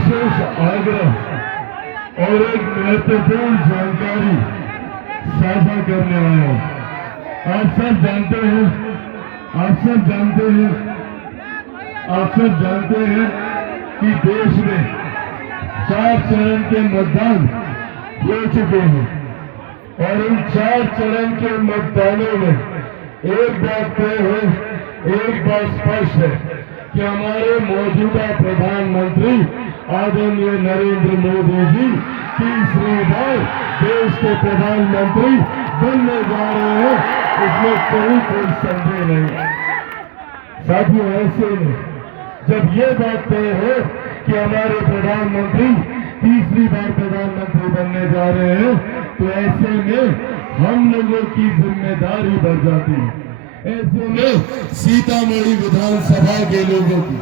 विशेष आग्रह और एक महत्वपूर्ण जानकारी साझा करने आया हूं। आप सब जानते हैं कि देश में 4 चरण के मतदान हो चुके हैं और इन 4 चरण के मतदानों में एक बात तय है, एक बात स्पष्ट है कि हमारे मौजूदा प्रधानमंत्री आदरणीय नरेंद्र मोदी जी तीसरी बार देश के प्रधानमंत्री बनने जा रहे हैं, इसमें कोई संदेह नहीं। साथियों, ऐसे में जब ये बात तय है कि हमारे प्रधानमंत्री तीसरी बार प्रधानमंत्री बनने जा रहे हैं, तो ऐसे में हम लोगों की जिम्मेदारी बढ़ जाती है। ऐसे में सीतामढ़ी विधानसभा के लोगों की,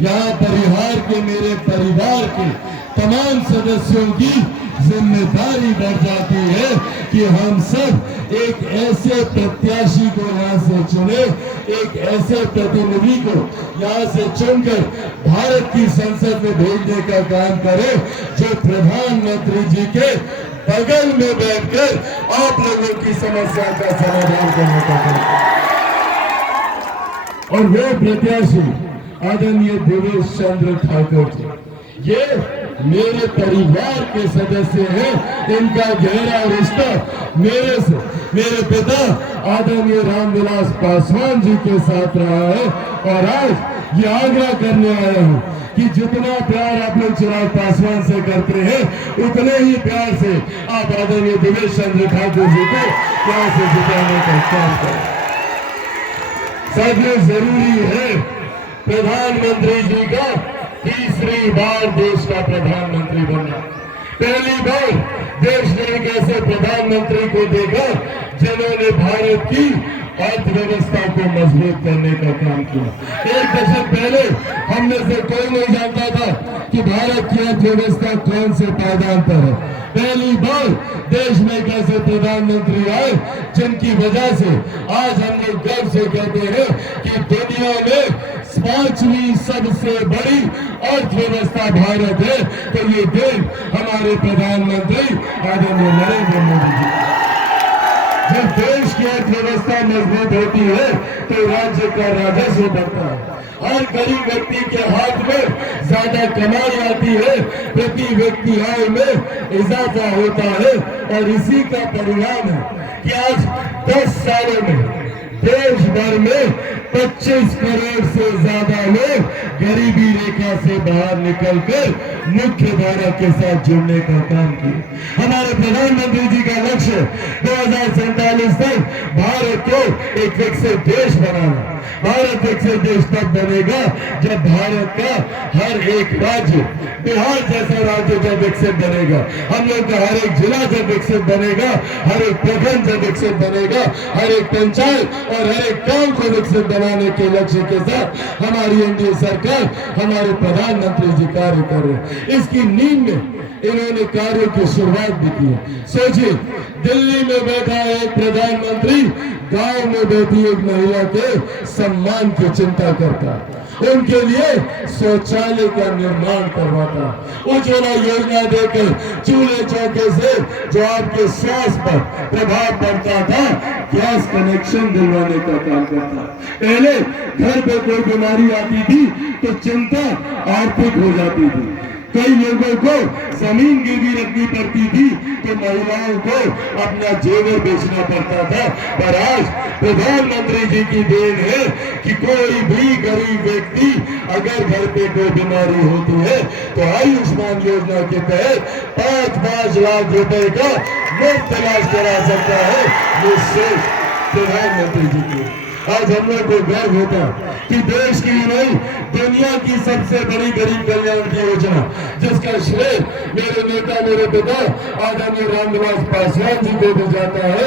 यहाँ परिवार के, मेरे परिवार के तमाम सदस्यों की जिम्मेदारी बढ़ जाती है कि हम सब एक ऐसे प्रत्याशी को यहाँ से चुने, एक ऐसे प्रतिनिधि को यहाँ से चुनकर भारत की संसद में भेजने का काम करें जो प्रधानमंत्री जी के बगल में बैठकर आप लोगों की समस्या का समाधान करने का काम। और वो प्रत्याशी आदरणीय देवेश चंद्र ठाकुर जी, ये मेरे परिवार के सदस्य हैं। इनका गहरा रिश्ता मेरे से, मेरे पिता आदरणीय रामविलास पासवान जी के साथ रहा है। और आज ये आग्रह करने आया हूं कि जितना प्यार आप लोग चिराग पासवान से करते हैं, उतने ही प्यार से आप आदरणीय देवेश चंद्र ठाकुर जी को प्यार से जिताने का काम करें। साथियों, जरूरी है प्रधानमंत्री जी का तीसरी बार देश का प्रधानमंत्री बनना। पहली बार देश ने एक ऐसे प्रधानमंत्री को देखा जिन्होंने भारत की अर्थव्यवस्था को मजबूत करने का काम किया। एक दशक पहले हम में से कोई नहीं जानता था कि भारत की अर्थव्यवस्था कौन से पायदान पर है। पहली बार देश में एक ऐसे प्रधानमंत्री आए जिनकी वजह से आज हम लोग गर्व से कहते हैं कि दुनिया में 5वीं सबसे बड़ी अर्थव्यवस्था भारत है। तो ये देश हमारे प्रधानमंत्री आदरणीय नरेंद्र मोदी जी। जब देश की अर्थव्यवस्था मजबूत होती है तो राज्य का राजस्व बढ़ता है, हर गरीब व्यक्ति के हाथ में ज्यादा कमाई आती है, प्रति व्यक्ति आय में इजाफा होता है। और इसी का परिणाम है कि आज 10 सालों में देश भर में 25 करोड़ से ज्यादा लोग गरीबी रेखा से बाहर निकलकर मुख्य धारा के साथ जुड़ने का काम किया। हमारे प्रधानमंत्री जी का लक्ष्य 2047 तक भारत को एक विकसित देश बनाना। भारत विकसित देश तब बनेगा जब भारत का हर एक राज्य, बिहार जैसा राज्य जब विकसित बनेगा, हम लोग का हर एक जिला जब विकसित बनेगा, हर एक प्रखंड जब विकसित बनेगा, हर एक पंचायत और हर एक गांव को विकसित बनाने के लक्ष्य के साथ हमारी एनडीए सरकार, हमारे प्रधानमंत्री जी कार्य कर रहे हैं। इसकी नींव में इन्होंने कार्यों की शुरुआत भी की है। सोचिए, दिल्ली में बैठा एक प्रधानमंत्री गांव में बैठी एक महिला के सम्मान की चिंता करता, उनके लिए शौचालय का निर्माण करवाता, उज्ज्वला योजना देकर चूल्हे चौके से जो आपके स्वास्थ्य पर प्रभाव पड़ता था, गैस कनेक्शन दिलवाने का काम करता। पहले घर पे कोई बीमारी आती थी तो चिंता आर्थिक हो जाती थी, कई लोगों को जमीन गिरवी रखनी पड़ती थी, तो महिलाओं को अपना जेवर बेचना पड़ता था। पर आज प्रधानमंत्री जी की देन है कि कोई भी गरीब व्यक्ति अगर घर पे कोई बीमारी होती है तो आयुष्मान योजना के तहत 5-5 लाख रुपए का मुफ्त इलाज करा सकता है। ये सोच प्रधानमंत्री जी की। आज हम लोग को गर्व होता कि देश की नहीं, दुनिया की सबसे बड़ी गरीब कल्याण की योजना, जिसका श्रेय मेरे नेता, मेरे पिता आदरणीय रामविलास पासवान जी को भी जाता है,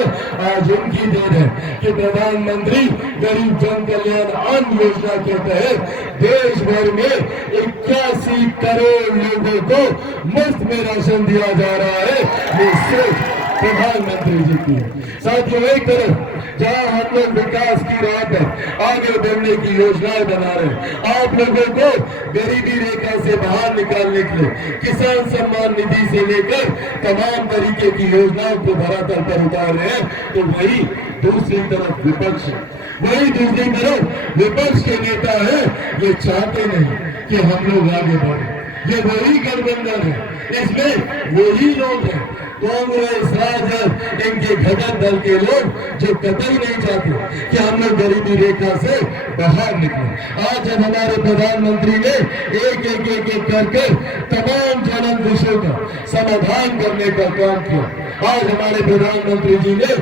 आज उनकी देन है कि प्रधानमंत्री गरीब जन कल्याण अन्न योजना के तहत देश भर में 81 करोड़ लोगों को मुफ्त में राशन दिया जा रहा है। ये सिर्फ प्रधानमंत्री जी की है। साथियों, एक तरफ जहां हम लोग विकास की राह पर आगे बढ़ने की योजनाएं बना रहे हैं, आप लोगों को गरीबी रेखा से बाहर निकालने के लिए किसान सम्मान निधि से लेकर तमाम तरीके की योजनाओं को धरातल पर उतार रहे हैं, तो वही दूसरी तरफ विपक्ष है, वही दूसरी तरफ विपक्ष के नेता है, ये चाहते नहीं कि हम लोग आगे बढ़े। ये वही गठबंधन है, इसमें वही लोग हैं, कांग्रेस, राजद, इनके घटक दल के लोग जो कतई नहीं चाहते कि हम लोग गरीबी रेखा से बाहर निकले। आज जब हमारे प्रधानमंत्री ने एक एक एक एक करके तमाम जलन विषयों का समाधान करने का काम किया, आज हमारे प्रधानमंत्री जी ने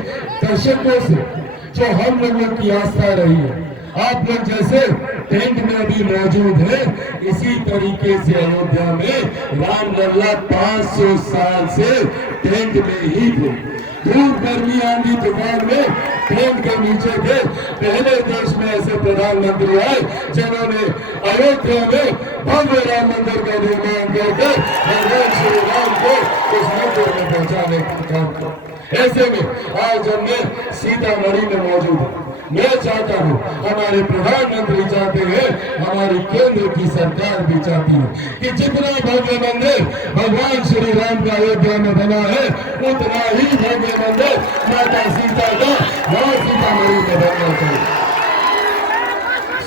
दर्शकों से जो हम लोगों की आस्था रही है, आप लोग जैसे टेंट में भी मौजूद है, इसी तरीके से अयोध्या में रामलला 500 साल से टेंट में ही थे। धूप, गर्मी, आंधी, तूफान में टेंट के नीचे थे। पहले देश में ऐसे प्रधानमंत्री आए जिन्होंने अयोध्या में भव्य राम मंदिर का निर्माण करके भगवान श्री राम को उस मंदिर में पहुंचाने का काम किया। ऐसे में आज हमने सीतामढ़ी में मौजूद है। मैं चाहता हूँ, हमारे प्रधानमंत्री चाहते हैं, हमारी केंद्र की सरकार भी चाहती है कि जितना भव्य मंदिर भगवान श्री राम का अयोध्या में बना है, उतना ही भव्य मंदिर माता सीता का वहां सीतामढ़ी में बनना चाहिए।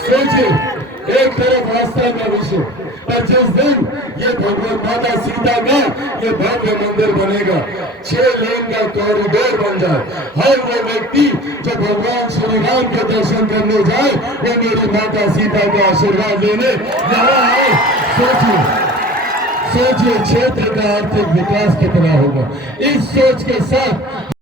सोचिए, एक तरफ आस्था का विषय, पर जिस दिन ये भगवान माता सीता का ये भव्य मंदिर बनेगा, 6 लेन का कॉरिडोर बन जाए, हर वो व्यक्ति जो भगवान श्री राम के दर्शन करने जाए, वो मेरी माता सीता का आशीर्वाद लेने यहाँ आए। सोचिए क्षेत्र का आर्थिक विकास कितना होगा। इस सोच के साथ